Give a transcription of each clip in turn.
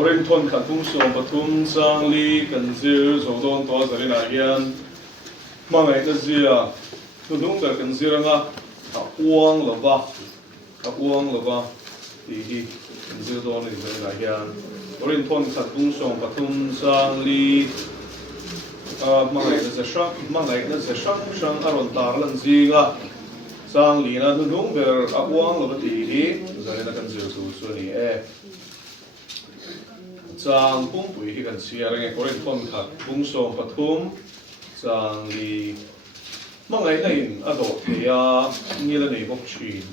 Orin thon khat tung som pathum chang li kan zir zo don to zarina hian Hmangaihna zia nunung ber kan ziranga uang lova ti hi kan zir don ni zarina hian Orin thon khat tung som pathum chang li Hmangaihna ze shang aron tar lan zinga chang li na nunung ber uang lova ti hi zarina kan zir su ni Tawngtaipui hi kan siar nge korin thon khat tung som pathum chang li Hmangaihna in a dawt thea ngila nei bawk thin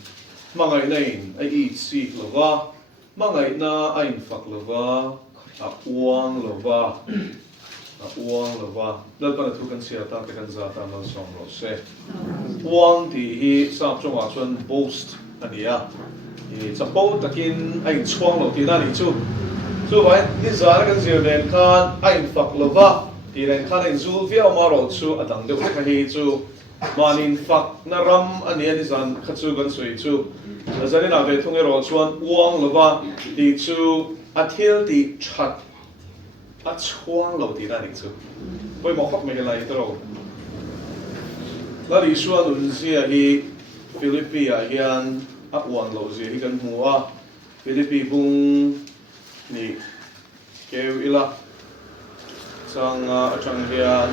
Hmangaihna in a i chik lova Hmangaihna a in fak lova uang lova lalpan thu kan siar ta te kan za ta mal som ro se uang ti hi sap chunga chuan boast ania i chapo takin a in chuang lo ti na ni chu so vai ni zara kan zir den khan a in fak lova ti ren khan in zul via ma ro chu adang de kha hi chu manin fak na ram ania ni zan kha chu kan sui chu azani na ve thunge ro chuan uang lova ti chu a thil ti that a chuang lo ti na ni chu poi mo khop me lai to ro la li suan un zia hi Philippines hian a uang lo zia hi kan hua Philippines bung ni kêu ila sang atang hian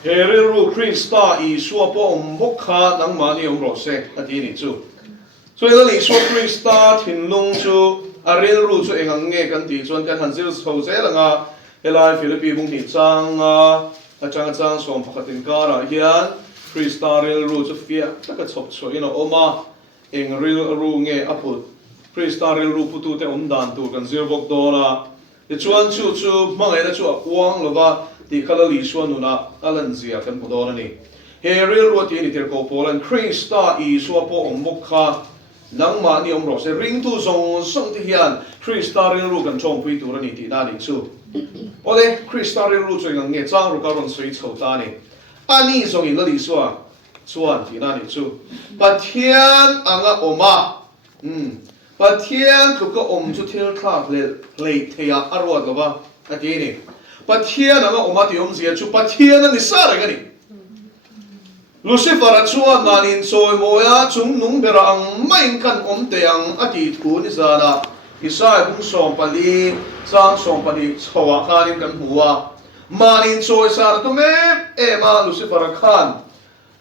heril ru Krista i suwa po bokha nang mani ro se ati ni chu so ila li suwa Krista thinlung chu aril ru chu engang nge kan ti chuan kan hanzil chho se langa helai Philippines bung ni chang achang som pakhatin kara hian Krista ril ru chu fia taka chop chho ina oma eng ril ru nge aput Krista ril ru putu te dan tu kan zir bok dona e chuan chu Hmangaihna chu uang lova ti khala li suan nuna alan zia kan podona ni he ril ru ti ni tir ko polan Krista i suwa po bok kha nang ma ni ro se ring tu song ti hian Krista ril ru kan chong pui tu ni ti na ni chu ole Krista ril ru chu nge chang ru ka ron sui chho ta ni ani song in li suwa chuan ti na ni chu pathian anga oma pathian ku ka chu thil thla le thea arwa lova ati ni pathian anga oma ti zia chu pathian ani sa re gani Lucifer chuan nanin soi moya chung nung bera ang main kan te ang ati thu ni zana isai bung som pali sang som pali chawa khanin kan huwa manin soi sar tu me ema Lucifer khan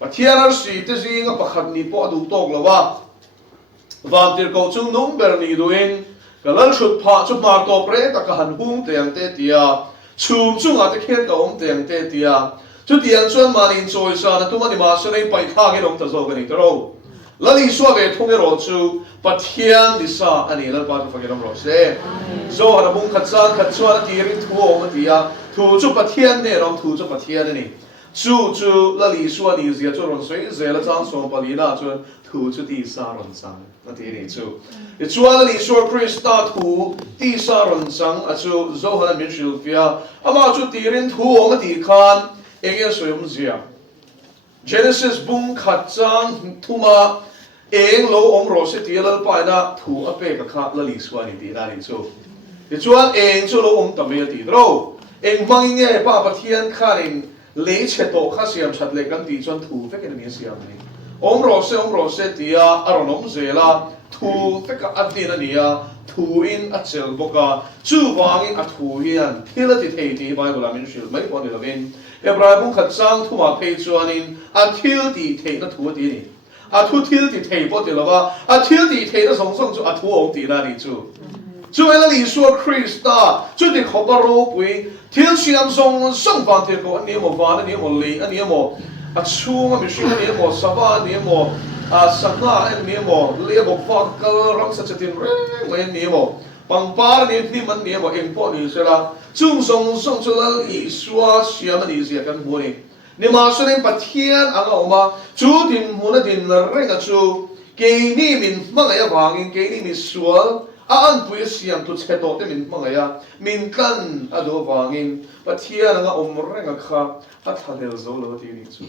pathian ar si te zinga pakhat ni po adu tok lova van tir ko chung nung ber ni duin kalal shut pha chu mar to pre ta ka han hung te ang te tia chum chung a te khet ka te ang te tia chu tiang chuan manin choi sa na tu mani ma sa nei pai kha ge long ta zo gani tro lali swa ve thong ro chu pathian di sa ani lal pa fa ge ro se zo ha bung khat sang khat chuan ti rin thu o ma tia thu chu pathian ne rong thu chu pathian ni chu lali swa ni zia chu ron soi zela chang som palina chuan thu chu ti sa ron sang ati ni chu e chuan lali swa Krista thu ti sa ron sang a chu zo ha min shil fia ama chu ti rin thu o ma ti khan engel soyom zia Genesis bung khat chang thuma eng lo ro se ti lal pa na thu a pe ka kha lali swa ni ti na ni chu e chuan eng chu lo ta me ti ro eng manginge pa pathian kharin le che to kha siam chat le kan ti chuan thu fe ke ni siam ni ro se ti a aron zela thu fe ka ati na ni a thu in a chel boka chu wangin a thu hian thila ti thei ti Bible amin shil mai pon ni lovin Abraham khat sang thuma phei chuanin a thil ti thei na thu ti ni a thu thil ti thei po ti lova a thil ti thei na song chu a thu ong ti na ni chu ela li suwa Krista chu ti khoparo pui thil siam song van ti ko ani mo van ani mo li ani mo a chunga mi shi ani mo sava ani mo a sanga ani mo le mo fa kal ram sa chatin re ani mo pangpar ni man ni mo eng po ni sela chung song chu la i suwa siam ani zia kan bo ni ma so nen pathian anga oma chu din mu na din renga chu ke ni min mangaya wangin ke ni mi sual an pui siam tu che to te min mangaya min kan ado wangin pathian anga renga kha a thalel zo lo ti ni chu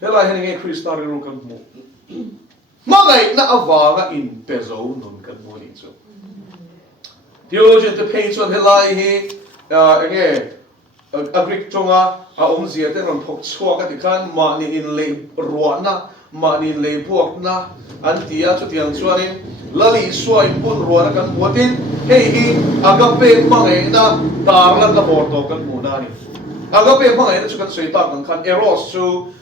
hela hen nge Krista ru kan mu Hmangaihna awanga in pezo nun kan mo ni chu theologian te page chuan helai hi enge agrik chonga zia te ron thok chhuak ati khan ma ni in le ruana ma ni le buak na an tia chu tiang chuanin lali suai pun ruana kan muatin hei hi agape Hmangaihna tarlan la borto kan muna ni agape Hmangaihna chu kan soita kan khan eros chu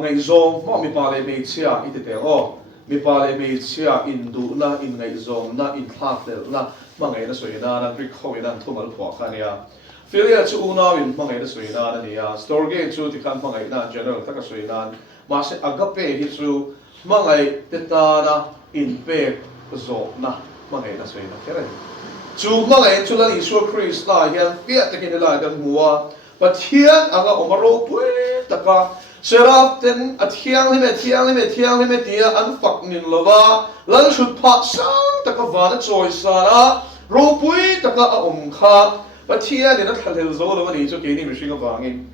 ngai zong mo mi pa le me chia ite te o mi pa le me chia in du na in ngai zong na in thak tel na Hmangaihna soina na ri khoina thumal phwa khania filia chu una win Hmangaihna soina na nia storge chu ti khan Hmangaihna general taka soina ma se agape hi chu Hmangai te ta na in pe zo na Hmangaihna soina kere chu Hmangai chu la li su Christ la hian pia takin la kan muwa pathian anga omaro pui taka serap ten athiang hime tia an fak nin lova lan shut pha sang taka vana choi sara ro pui taka a kha pathian ina thalhel zo lo ni chu ke ni mishing awangin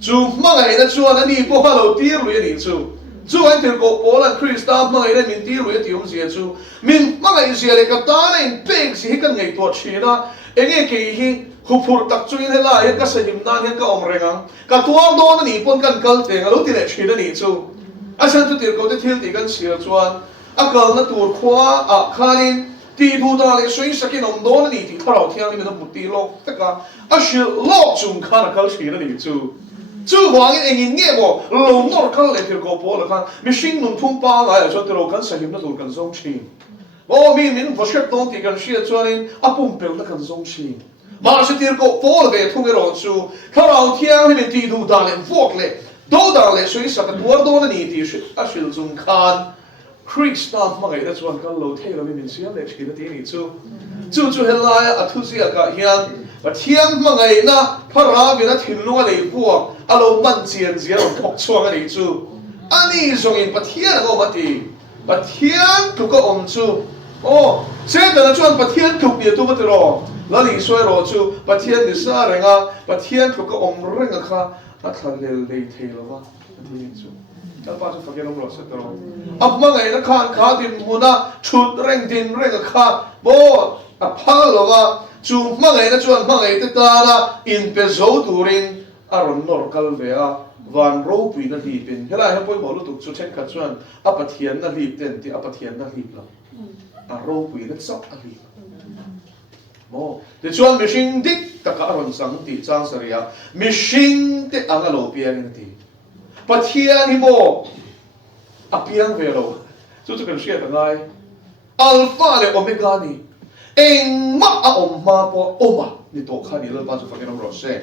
chu Hmangaihna chu an ni po halo tir lu ni chu an tir ko polan Krista Hmangaihna min tir lu ti zia chu min Hmangai zia le ka ta na in pek si kan ngai to china enge ke hi hupur tak chuin hela he ka sahim nan he ka omrengang ka tuang do na ni pon kan kal te ngalo ti le china ni chu asan tu tir ko te thil ti kan sia chuan akal na tur khwa a khanin ti thu da le sui sakin om do na ni ti tharau thiang ni na muti lo taka ashil lo chung khana kal china ni chu wangin engin nge mo lo nor kal le tir ko po la khan mishing nun phum pa ga ya chu te ro kan sahim na tur kan zong chi o min voshet don ti kan sia chuanin apum pel na kan zong chi mà sẽ tiền cổ phố về thung cái rồi su, thao đầu thiên thì mình đi đu lên vóc lên, đâu đào lên suy sạc đuổi đuổi nó đi sự, sử dụng khan, Christ Hmangaihna chuan kan lo thei lo min siam le china ti ni chu helai a thu sia ka hian pathian Hmangaihna phara vina thinlunga le buak alo man chian zia ron thok chuang ani chu ani zongin pathian go mati pathian tu ka chu o se ta chuan pathian tu pi tu mati ro la li soi ro chu pathian ni sa renga pathian tu ka renga kha a thalel le thei lo wa ani chu pa chu fakir ro se tro Hmangaihna khan kha din muna chut reng din reng kha bo a phal lo wa chu Hmangaihna chuan Hmangaihna ta na in pe zo turin aron nor kal vea van ro pui na li pin hela he poi mo lu tu chu chen kha chuan a pathian na li ten ti a pathian na li lo a ro pui na chok a li mo te chuan mishing dik taka aron sang ti chang saria mishing te angalo piang ti pathian hi mo apiang vero chu kan share ngai alpha le omega ni eng ma a ma po oma ni to khani lo pa chu fakir ro se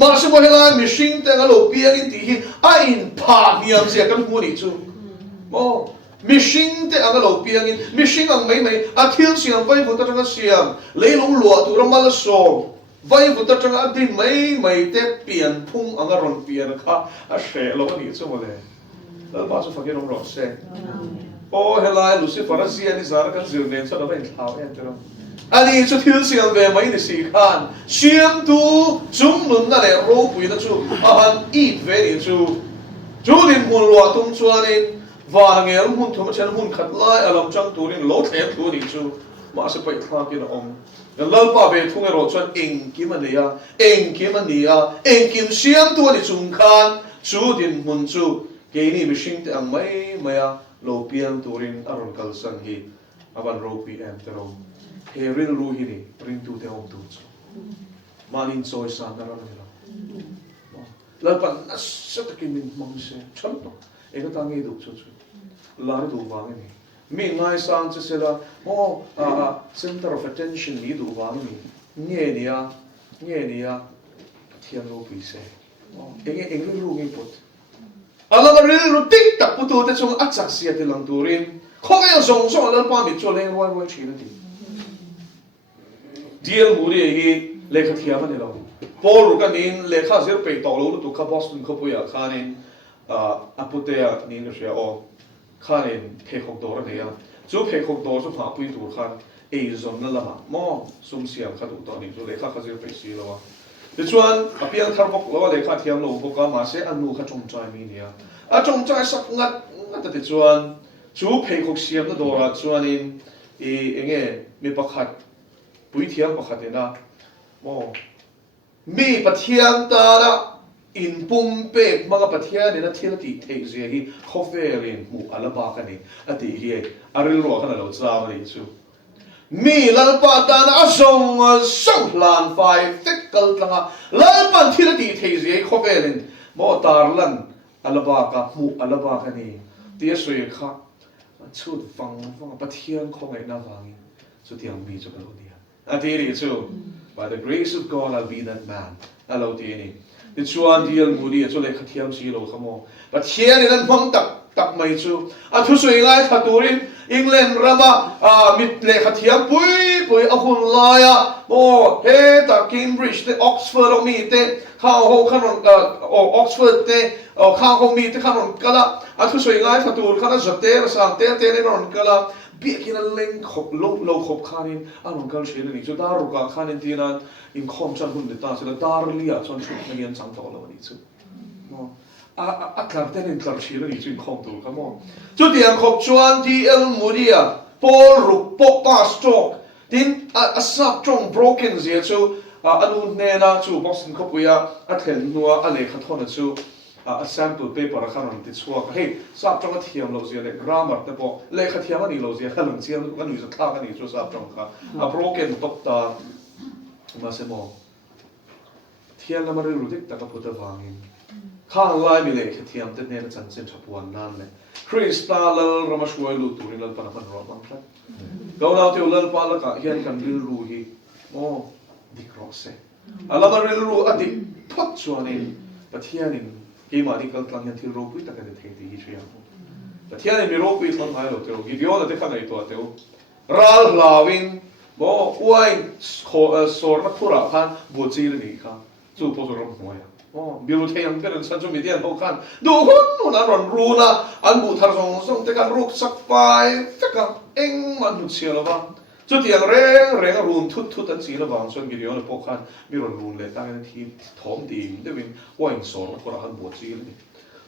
ma se mo hela mishing te angalo piang ti hi a in pha hiam se kan mu ni chu mo mishing te angalo piangin mishing ang mai a thil siam vai vuta tanga siam leilung lua tu ramal so vai vuta tanga din mai te pian phung angaron pian kha a she lo ni chu mo le dal ba chu fakir ro se o helai Lucifer sia ni zar kan zil nen sa da ben thau en tero ani chu thil siam ve mai ni si khan siam tu chung nun na le ro pui na chu a han eat ve ni chu din mun lua tum chuanin và nghe muốn thua mà chen muốn khát lại alam chang turin lỗ thêm thua đi chu mà sẽ phải thang kia ông lần ba về thung cái rồi chọn eng kim kim xiêm thua đi chung khan chu din muốn chu cái này machine te ang mai à lỗ piang turin aron kal sang hi avan ro pi em te ro he rin ru hi ni rin tu te om tu chu malin choi san na ro lần pan sẽ tự kinh mình mong sẽ chọn đó em có tăng nghe được chu lai du wang ni mi ngai sang che sela mo center of attention ni du wang ni nge nia thian lo pi se enge ru ngi pot ala ma ril ru tik tak putu te chung achak sia te lang turin khong ya song song lan pa mi cho leng roi chi na ti dial muri hi le kha thia ma ni lo pol ru kan in le kha zer pe to lo tu kha Boston kha pu ya khanin aputea ni no sia o khanin phe khok dor ne ya chu phe khok dor chu pha pui tur khan e zon na lama mo sum siam kha du to ni chu le kha kha zer pe si lo wa te chuan apiang thar bok lo le kha thiam lo boka ma se anu kha chong chai mi nia a chong chai sak ngat ta te chuan chú phê khúc xiêm nó đồ ra chú anh in nghe mi bạc khát bùi thiang bạc khát na mô mi bạc thiang ta ra in bung bê mà bạc thiang này nó thiang thì thấy gì hi khóc về liền mù ala bạc cái này ati hi aril ruột cái nào sao vậy chú mi lalpa ta na song song lan phai tích cal tanga lalpan thiang thì thấy gì khóc về liền mô tar lan ala bạc cái mù ala bạc cái này tia suy khát chú vang bát thiang không ai na vang chú thiang mi chú cái lo dia ati đi chú by the grace of God I'll be that man alo ti ni ti chuan dial mudi chu le khathiam si lo khamo bát thiang ni nan mang tak mai chú thu sui ngai khaturin England rama mit le khathiam pui ahun laya mo he ta Cambridge te Oxford mi te khao ho khanon Oxford te khao ho mi te khanon kala thu sui ngai khatur khana zote ra sang te ne ron kala bi kina leng khop lo khop khanin anon kal shel ni chu dar ru ka khanin tinan in khom chan hun de ta se dar lia chon chu ngian chang to lo ni chu mo a klar te nen klar shel ni chu in khom tu ka mo chu tiang khop chuan ti el mudia Paul ru po pastor tin a sap trong broken zia chu anu ne na chu boxing khopuya a thlen nuwa a le khathona chu a sample paper khanon ti chuak hey sap trong a thiam lo zia le grammar te po le khathiam ani lo zia khalung chiam kan ui zakha kan ni chu sap trong kha a broken tok ta ma se mo thiam na mari rudik ta ka puta wangin khang lai mi le khathiam te ne chan chen thapuan nan le Krista lal ramashwai lu turin lal pana pan ro mang khat go na te lal pa la ka hian kan bil ru hi mo dik ro se ala mar ru adi thot chuanin pathianin ke ma ri kal tlang yan thil ro pui ta ka de thei ti hi chhiam pathianin mi ro pui thon mai lo te ro gideon te kha nei to te ral hlawin mo uai sor na khura khan bo chi ni kha chu po ro moya biru thayang kan san chu median ho khan do hun na ron ru na an bu thar song te kan ruk sak pai te ka eng man bu chia lo ba chu tiang reng run thut an chi lo wang son gideon po khan mi ron run le ta kan thi thom di de win wain sor na khura han bo chi ni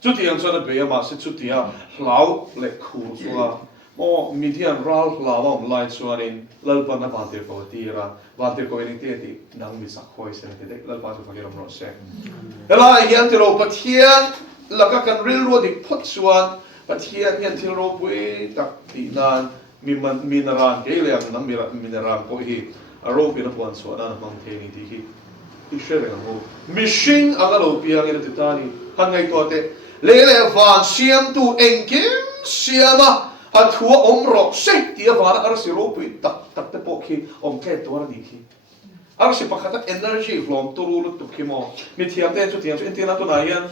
chu tiang chon be ma se chu tia hlau le khu chuwa mo median ral hlawa lai chuanin lalpa na ba te ko tira ba te ko ni te ti nang mi sak khoi se te lalpa chu fakir ro se ela hian te ro pathian laka kan ril ro dik phot chuan pathian hian thil ro pui tak ti nan mi naran ke le ang nam mi naran ko hi a ro pi na pon so na mang the ni ti hi ti shere ngo mishing agalo piang ina ti tani han ngai to te le van siam tu engkim siama a thua ro se ti avara ar si ro pui tak te po khi ke to ra ni khi ar si pakhata energy flom to ru tu khi mo mi thiam te chu tiam chu intina to na yan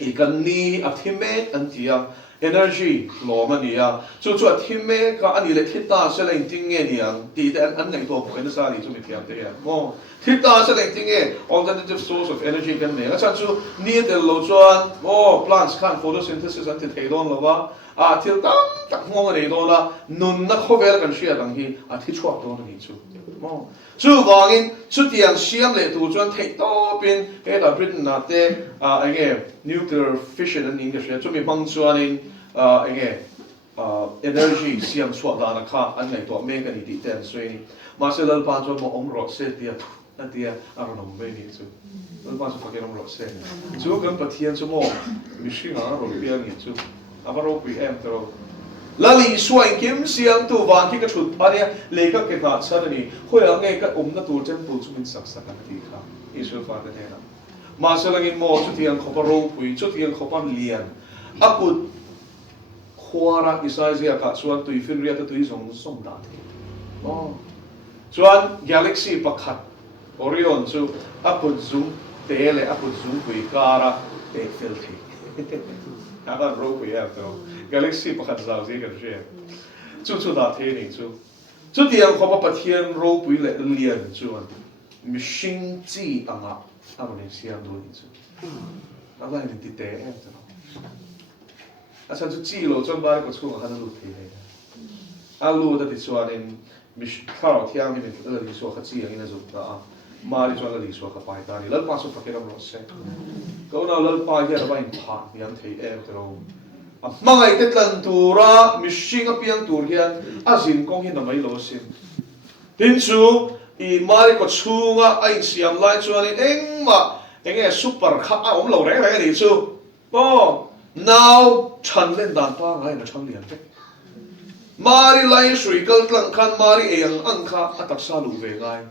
I kan ni a thime an tia energy flom ania chu a thime ka ani le thita se le ting nge niang ti te an ngai to ko na sa ni chu mi thiam te ya mo thita se le ting nge alternative source of energy kan ne cha chu ni te lo chuan mo plants kan photosynthesis an ti thei don lo wa a thil tam tak ngong nei do la nun na khovel kan sia dang hi a thi chuak do ni chu mo chu wangin chu tiang siam le tu chuan thei to pin he da britain na te again nuclear fission in english chu mi bang chuan in again energy siam chwa da na kha an nei to me kan ni ti ten swing ma se lal pa chu mo ro se tia atia aron me ni chu lal pa chu fakir ro se chu kan pathian chu mo mi shinga ro piang ni chu avaro pi em tro lali suai kim siam tu van ki ka thut paria le ka ke na charani khoya nge ka na tur chen pu chu min sak sak ti kha isu fa de na ma salangin mo chu tiang khoparo pui chu tiang khopam lian akut khwara isaizia ka chuan tui fin ria ta tui zong som da the chuan galaxy pakhat orion chu akut zoom tele akut zoom pui kara te filthi Ada ro pui ya to galaxy pakhat zau zi kan she chu da the ni chu tiang khopa pathian ro pui le lian chuan mishing chi anga amane siam do ni chu ala ni ti te em to asan chu chi lo chon bar ko chu han lu the le alu da ti chuan in mish kharo thiang ni le ni so kha chi ang ina zu ta mari chuan le so kha pai ta ni lal pa su fakir ro se ko na lal pa ya ba in pha niam thei em to Hmangaihna tlan tura mihring apiang tur hian azin kong hin amai lo sin tin chu Mari ko chunga ai siam lai chuanin engma enge super kha a om lo re re ni chu po now chan len dan pa ngai na chang lian te Mari lai sui kal tlang khan Mari eyang ang kha atak sa lu ve ngai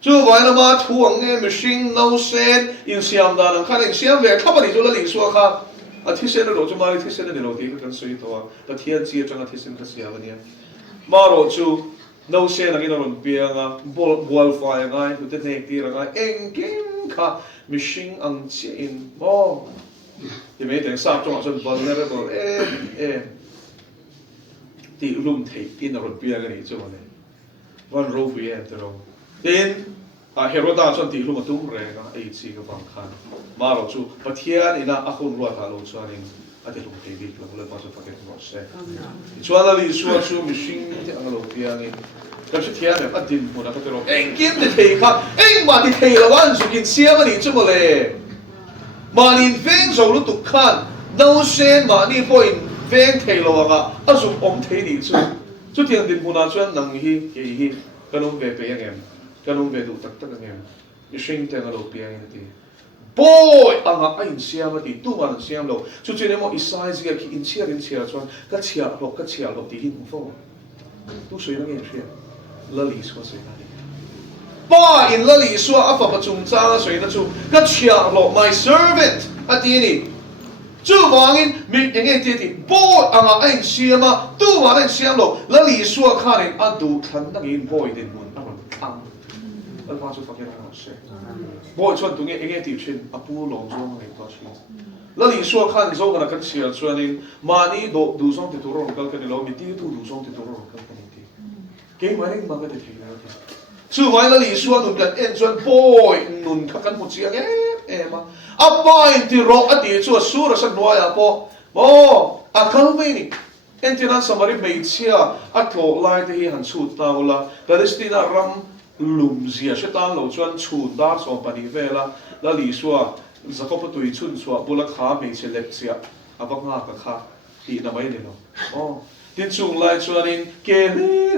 chu vai na ma thuang nge mihring no sen in siam dan ang khan in siam ve kha bani chu la ling suwa kha a thi sen ro chu Mari thi sen ni lo ti kan sui to ta thian chi chang a thi sen ka sia ba ni ma ro chu no sen ang ina ron pianga bol fire ngai tu te nek ti ra ngai eng kim kha mihring ang chi in mo ti me teng sa chong a vulnerable ti room thei in ron pianga ni chu ne one row vi en ro tin a heroda chon ti room tum re nga ai chi ka bang khan ma ro chu pathian ina a khun ro ta lo chuanin a te room thei vi la la ma chu ta ke ro se chuala li suwa chu mihring te ang lo piangin kan se thian a din mo na ka te ro eng kin te thei kha eng ma ti thei la wan su kin siam ani chu mo le ma nin veng zo lu tu khan no sen ma ni point veng thei lo nga a zu om thei ni chu thian din mo na chuan nang hi ke hi kanum ve pe yang em kanum ve du tak tak ang em mihring te ang lo piangin ti boy anga ain siam ati tu man siam lo chu chine mo isai zia ki in chia chuan ka chia lo ti hin fo tu sui na nge sia la li so se na ba in la li so a fa pa chung cha sui na chu ka chia lo my servant ati ni chu wangin mi nge ti ti boy anga ain siam ma tu man ain siam lo la li so kha ni a du khan na in boy din mun a ang al ma chu fa ke na se boy chuan tu nge ti chin a pu long zong ngai to chi la li so khan zo kana kan sia chuanin mani do du song ti tu ro kal kan lo mi ti tu du song ti tu ro kal kan ti ke ma ring ma ka ti thei na chu mai la li so nun kan en chuan boy nun kha kan mu chi e ma a pai ti ro a ti chu su ra sa no ya po mo a kal me ni en ti nan samari mei chia a tlo lai te hi han chu ta wala palestina ram lum zia shetan lo chuan chun dar so pani vela la li suwa zakop tu chun suwa bula kha me che lep sia awanga ka kha ti na mai ni no tin chung lai chuan in ke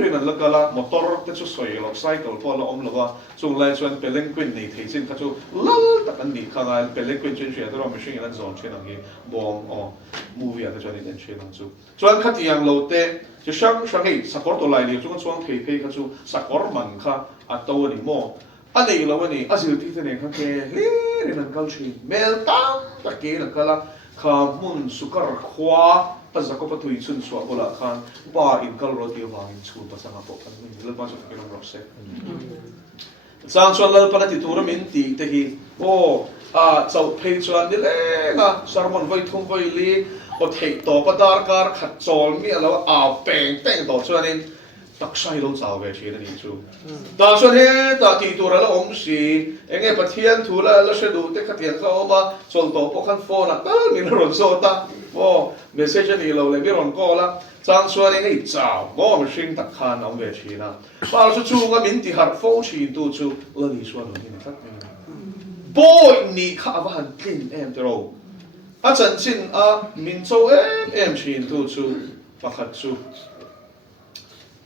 rin an lakala motor te chu soi lo cycle po lo om lova chung lai chuan pelenquin nei thei chin kha chu lal tak an ni kha ngal pelenquin chen chen ro machine an zone chen ang hi bong movie ata chuan in chen ang chu chuan kha tiang lo te chu shang hei sakor to lai li chu chuang thei kha chu sakor man kha ato ni mo ani lo ni azil ti te ne kha ke rin an kal chi mel tam ta ke na kala kha mun sukar khwa pa zakop tu chun suwa bola khan ba in kal ro ti wang in chu pa sanga po kan ni le ba chu ke ro se sang chuan lal pana ti tur min ti te hi a chau phei chuan ni le nga sarmon voi thum voi li o thei to pa dar kar khat chol mi alo a peng to chuan in tak sai lo chaw ve thi ni chu ta chuan he ta ti tur ala om si enge pathian thula la she du te khatian kha oma chol to po khan phone a tal min ron so ta message ni lo le mi ron ko la chang chuan in ei chaw mo mihring tak khan om ve thi na pa chu nga min ti har fo chi tu chu la ni suan lo ni tak me boy ni kha va han kin em te ro a chan chin a Mizo em chin tu chu pakhat chu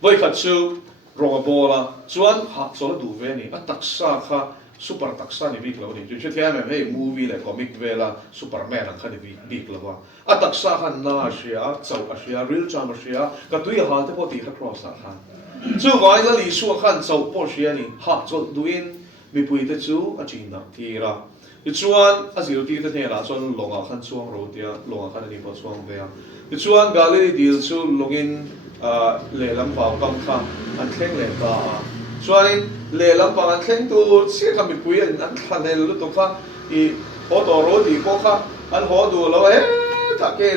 voi khat chu ro bola chuan ha chol du ve ni a taksa kha super taksa ni big lo ni chu thiam em hei movie le comic vela superman an khani big lo wa a taksa khan na sia chau a sia real cham sia ka tui ha te po ti kha cross a khan chu vai la li su khan chau po sia ni ha chol duin mi pui te chu a chin na ti ra chuan a zil ti te ne la chuan longa khan chuang ro tia longa khan ni po chuang ve a chuan gallery deal chu login le lam pau kam kha an thleng le ba chuan le lam pang an thleng tu chi kha mi pui an thanel lu to kha I auto ro di ko kha an ho du lo ta ke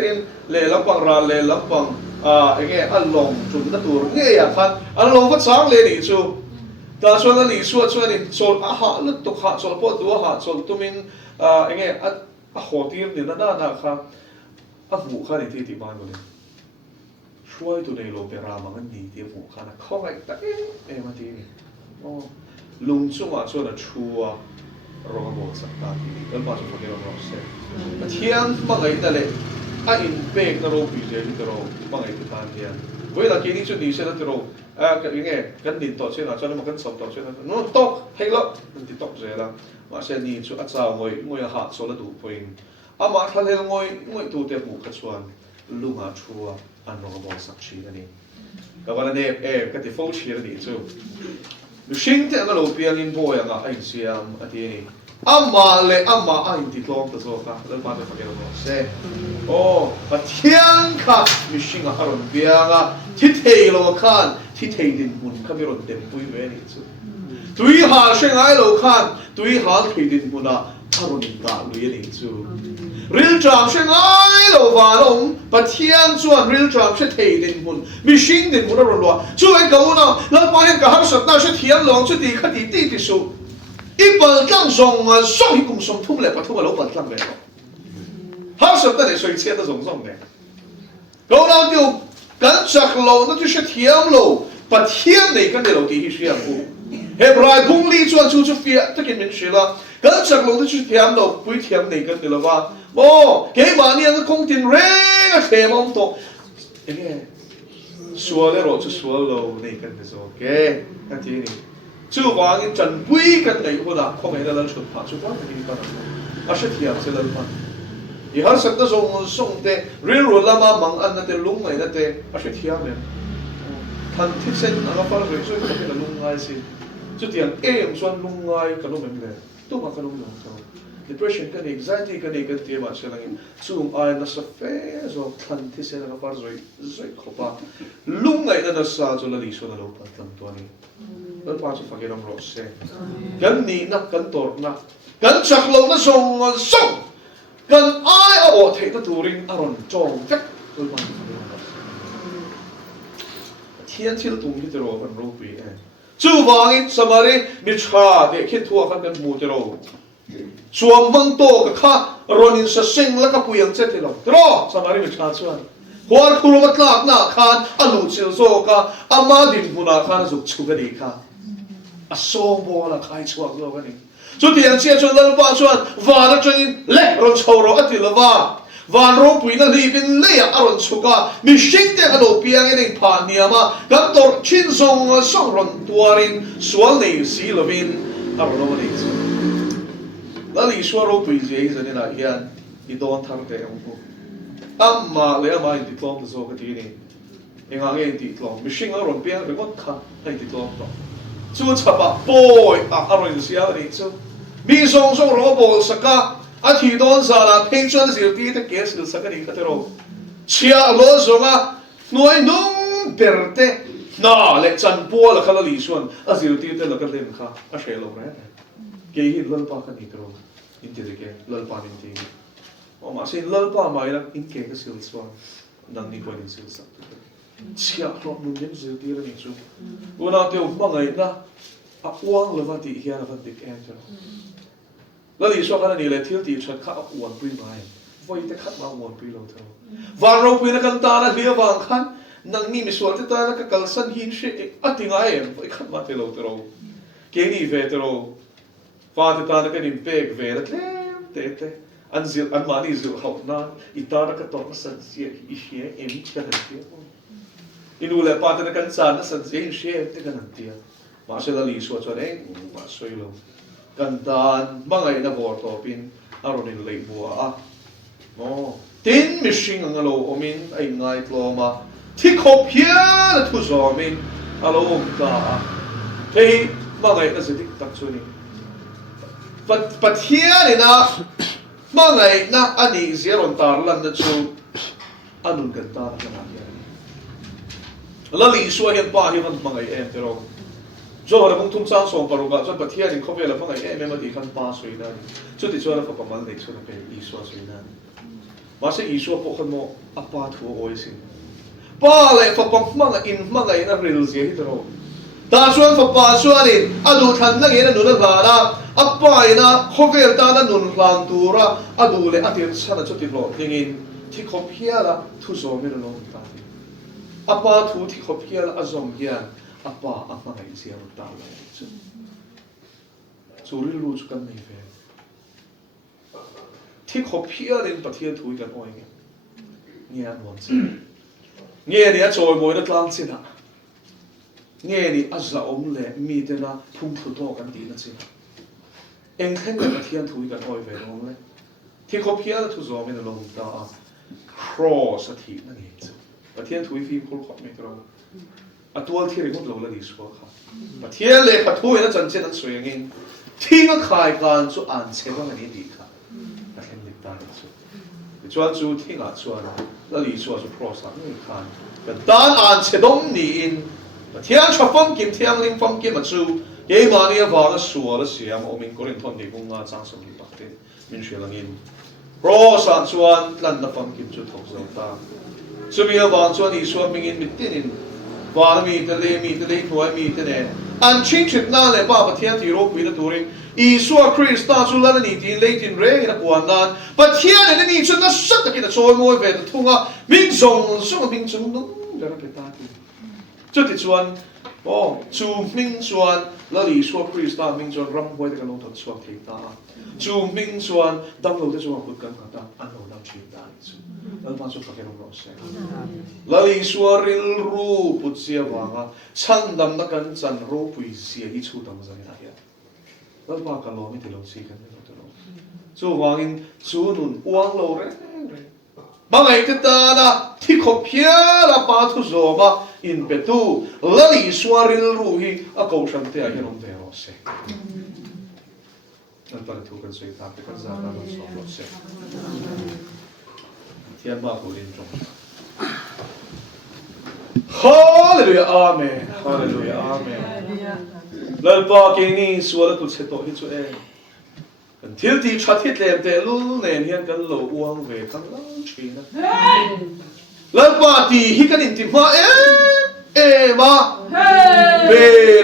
rin le lam pang ra le lam pang nge an long chun na tur nge ya khan an long va chang le ni chu ta chuan an ni suwa chuan in chol a ha lu to kha chol po tu ha chol tumin nge a ho tir ni na kha a mu kha ni ti ban lo niช่วยตัวในโลเปรามันดีเดียวหูขนาดข้อไอ้ตะมาทีนี่ลุงช่วงช่วงชัวรอบอกสักตาทีแล้วมาจะฟังเราเสร็จมาเที่ยงมาไงแต่เลย a in pek na ro pi je ni ro mangai ti tan hian voi la kini chu ni se la ro a ka nge kan din to che na chan ma kan som to che na no tok hei lo ti tok je la ma se ni chu a chaw ngoi ha so la du poin ama thal hel ngoi tu te bu kha chuan lunga chua an ro bo sak chi ani ka wala ne ka ti fo chi ni chu lu sing te na lo piang in boy anga ai siam ati ni ama le ama ai ti tlom ta zo ka le ma te fa ke lo se o pathian kha mi sing a haron bianga thi thei lo khan thi thei din mun ka mi ron tem pui ve ni chu tui ha sheng ai lo khan tui ha thei din muna haron ka lu ye ni chu real jam sheng ai lo va long pathian chuan real jam she thei din mun mi sing din mun ron lo chu ai ka una la pa hen ka har sat na she thian long chu ti kha ti su ipal tlang song song hi kum song thum le pa thum lo pa tlang le har sat na le soi che ta song ne go na tu kan chak lo na tu she thiam lo pathian nei kan de lo ti hi siam ku hebrai bung li chuan chu fia ta kin min shila kan chak lo tu thiam lo pui thiam nei kan de lo wa bo ke ma ni ang kong tin re a the mom to enge sual le ro chu sual lo nei kan de so ke ka ti ni chu wang in chan pui kan nei ho da khong ai la chu pa chu wang ni ka a she thiam se la pa i har sak na song te real ro lama mang an na te lunglei na te a she thiam le than thi sen anga par re chu ka la lungai si chu tiang em chuan lungai ka lo mem le tu ma ka lo lo depression kan anxiety kan te ma chelang chung ai na sa fe zo than thi sen anga par zoi khopa lungai na sa chu la li so na lo pa tan to ni dan pa chu fa ke ram ro se kan ni na kan tor na kan chak lo na song kan ai a o thei ta turing aron chong vek ul ma thiên thil tum hi te ro kan ro pi chu wang in samari mi cha de khit thua kan kan mu te ro suam mang to ka kha ronin sa sing la ka puyang che te lo tro samari mi cha chuan kwar khuru ma tlak na khan alu chil zo ka ama din buna khan zuk chu ga di kha a so bo la khai chuak lo ga ni chu tiang chia chuan lal pa chuan wa la changin le ron choro ati la wa van ro pui na li bin le aron chuka mi shing te alo piang en pha niama kan tor chin song song ron tuarin sual nei si lovin aron ni chu la li swaro pui je izan na hian I don thar te ko amma le ama in diplom zo ka ti ni enga nge diplom mi shing aron piang re got kha ai diplom to chu chapa boy aron sia ni chu mi song ro bol saka a thi don sa la pheng chuan zir ti te kes sil sakani ka te ro chia lo zonga noi nung perte na le chan po la khala li suan a zir ti te la ka len kha a she lo re ke hi lal pa ka ni tro in ti ke lal pa ni ti o ma sin lal pa mai la in ke ka sil suan nang ni ko ni sil sak chia lo nu yen zir ti ra ni chu una te Hmangaihna a uang lova ti hian van dik en tro la li so kana ni le thil ti chat kha uan pui mai voi te khat ma uan pui lo tho van ro pui na kan ta na hlia wang khan nang ni mi sual te ta na ka kalsan hin she atinga em voi khat ma te lo tro ke ni ve tro fa te ta na ka nim pek ve la te an zil an ma ni zil hau na I ta na ka to na san sia I she em ka na ti inu le pa te na kan sa na san sia in she te ka na ti ma se la li so cho ne ma soi lo kan dan Hmangaihna bor to pin aron in lei bua a no tin mishing ang lo omin ai ngai tloma thi khop hian thu zo min alo ta thei Hmangaihna zedik tak chuni pathian ina Hmangaihna ani zeron tar lan na chu anun kan ta na la li so hian pa hi man Hmangaihna pero zo la bung tum sang song paruga zo pathian in khopela Hmangaihna ma di kan pa soi na chu ti chuan fa pamal nei chu na pe I so soi na ma se I so po khan mo apa thu oi sin pa le fa pam Hmangaihna ril je hi tro ta chuan fa pa chuan in adu than na ge na nu na la na apa ina khovel ta na nun hlan tura adu le atin sana chu ti lo dingin thi khop hiala thu zo mi lo ta apa thu thi khop hiala azom hian apa Hmangaihna sia ro ta la chu ri lu chu kan nei ve thi khop hialin pathian thui kan oi nge nghe ngon chứ nghe đi trôi mồi đất lang xin à nghe đi azza lệ mi tên là phung thu to cái gì nó xin anh khen người mà thiên thui cái hỏi về đúng không thì có phía là thu gió mình là lòng ta cross thì nó nghe chứ và thiên thui phim khổ khó mấy cái đó à tua thì cũng lâu là đi xuống khá và thiên lệ khát thui nó chân chân nó sôi nghiêng thì nó khai gan số ăn chế đó là gì đi khá là khen lịch ta chứ cho chú thì ngã cho là lý cho cross là người khan cái đàn ăn chế đông nín và thiên cho phong kim thiên linh phong kim mà chú cái mà này vào nó sủa nó xiêm ông mình có liên thôn thì cũng ngã trang sông đi bắt tên mình chuyện là nghìn cross ăn chuan lần nó phong kim chú thọc dầu ta chú bây giờ vào chuan đi xuân mình in mít tin vào mi tên lê nuôi mi tên này anh chính chuyện nào lại bảo thiên thì rô quý là tu rin Isua Krista chú là nị tin lấy tin rê cái quan nan và thiên này nị chú nó rất là cái là trôi môi về thung à mình dùng xong mình dùng đúng là cái ta thì cho thì chuan chú mình chuan là Isua Krista mình chuan ram quay cái lông thật chuan thì ta chú mình chuan đâm lâu tới chuan bút cần ta ăn lâu đâm chuyện ta chú là bao nhiêu cái lông rõ ràng là Isua ril ru bút xia vàng à chân đâm nó cần chân ru bùi xia đi chú đâm ra cái nàyแล้วว่ากันโลไม่ถึงโลซีกันไม่ถึงโลจู่วางินจู่นุ่นuang lovaบางไงติดตานะที่ขบเพียละปาทุโซมาอินเปตูละลิสวาริลรูฮีอะกอชันเตียฮินอมเดโรเซนั่นตอนที่ถูกกันสวยตาไปกันซากันสองโลเซเทียนมาผู้เรียนจงฮาเลลูยาอาเมนฮาเลลูยาอาเมนแล้วพอแค่นี้ส่วนละตุเสตหิตตัวเองที่ที่ชัดที่เต็มเตลุเนี่ยเห็นกันโลอ้วงเวกันแล้วชีนะแล้วพอที่ฮิกันอินทิมามาเว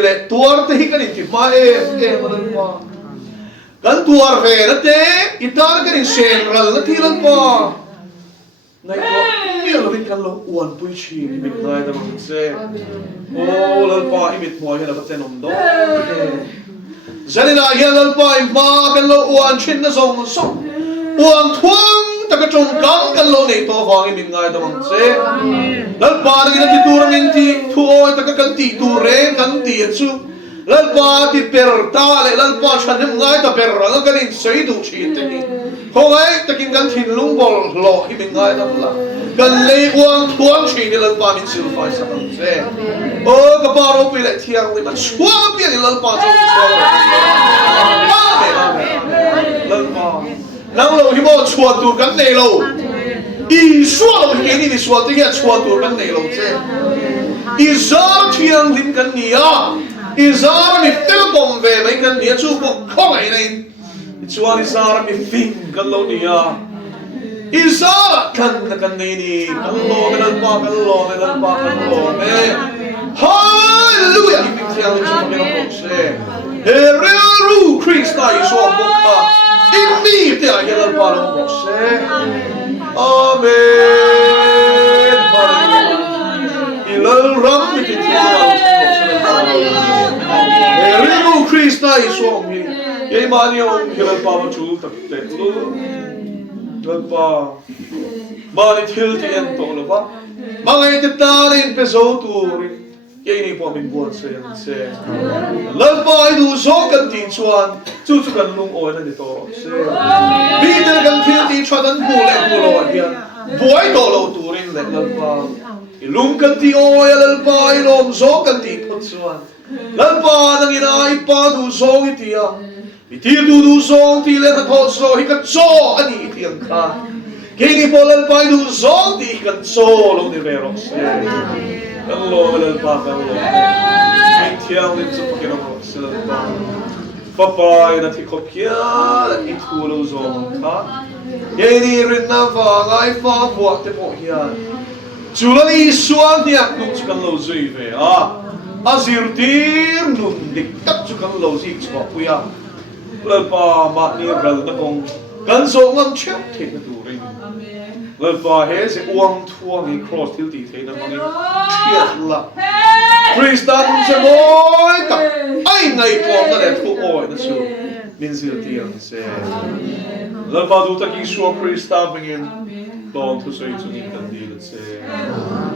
เลตัวที่ฮิกันอินทิมามาแล้วพอกันตัวเวนั่นเตอิตาร์กันอินเซนรัลนั่นที่แล้วพอไงก็มีเราเป็นกันโลอ้วนปุยชีมิดไงแต่มันเซ่โอ้แล้วพออิมิดมวยกันแล้วก็เจนมดจะได้นะเห็นแล้วพออิมากันโลอ้วนชินนะส่งอ้วนท้วงแต่ก็จงกังกันโลในตัวฟังอิมิดไงแต่มันเซ่แล้วพอที่นั่นที่ตัวมินที่ทั่วแต่ก็กันที่ตัวเร่งกันที่ชูแล้วพอที่เปิดตาเลยแล้วพอฉันยังไงแต่เปิดแล้วก็นี่สวยดูชีตนี้เพราะไงตะกินกันถิ่นลุงบอลหล่อที่เป็นไงนั่นละกันเลยอ้วนท้วงชีนี่แล้วพอมินซิลไฟสักคนเซ่โอ้ก็ปารูไปเลยเที่ยงเลยมันชัวร์เปลี่ยนแล้วพอจะชัวร์แล้วพอนั่งเราที่บอกชัวร์ตัวกันในเราอีชัวร์เราเห็นนี่ชัวร์ที่แค่ชัวร์ตัวกันในเราเซ่อีซาร์เที่ยงลิ้นกันเนี่ยอีซาร์มีเต้าบอมเวไม่กันเนี่ยชูบอกข้อไหนเนี่ยชวนอีซาร์มีฟิงกันโลนี่อ่ะอีซาร์กันนี่กันโลกันปากันโลกันปากันโลเนี่ยฮาเลลูยาอีกที่เราจะมาเรียนรู้เซ่เฮเรลูคริสต์อีสวบุกมาอีมีที่เราจะมาเรียนรู้เซ่อาเมนฮาเลลูยาอีเลรัมมีที่เราจะมาเรียนรู้เฮเรลูคริสต์อีสวมีये मानियो केवल पावन चूल तकते लो लपा मानी थिलती एन तो लपा मांगे तितारे इन पे जोतूरी ये नहीं पामिन बुन से लपा इधु जोकन तीन चुan चुचुकन लुंग ओय ना दितो से बीते कन थिलती चुan बुले बुलो हिया बुai तो लो तुरिन ले लपा लुंग कन ती ओय लपा इलोम जोकन ती पुत चुan लपा नंगिना इपा दु जोग इतियाที่ดูซองที่เล่นทอดโซ่ให้กันโซ่อันนี้ที่ยังขาดแค่นี้พอเล่นไปดูซองที่กันโซ่ลงในเวรเซ่กันโลเล่นปากกันโลไม่เที่ยวเล่นสุดกินเอาเซ่ป้าป้ายนะที่ขบเคี้ยวอีทูดูซองขาดแค่นี้เรื่องน้ำฟ้าไงฟ้าบวกเต็มหัวจุลนีสวนเนี่ยนุ่งจุกันโลจุยเวอาซิร์ตีร์นุ่งดิกับจุกันโลซิกสปอร์ตคุยแล้วพอมานี่เราต้องกันส่งมันเชื่อเทนดูเรื่องแล้วพอเฮ้ยอ้วงทั่วมีครอสทิลตีเทนมันนี่เชื่อละคริสตันจะมอยกับไอ้ไงพอนั่นแหละทุกโอ้ยนั่นชูมินซิลตีอันเซ่แล้วพอดูตะกี้ชัวคริสตันเป็นยัง Tawng thu soi chung in kan di lut se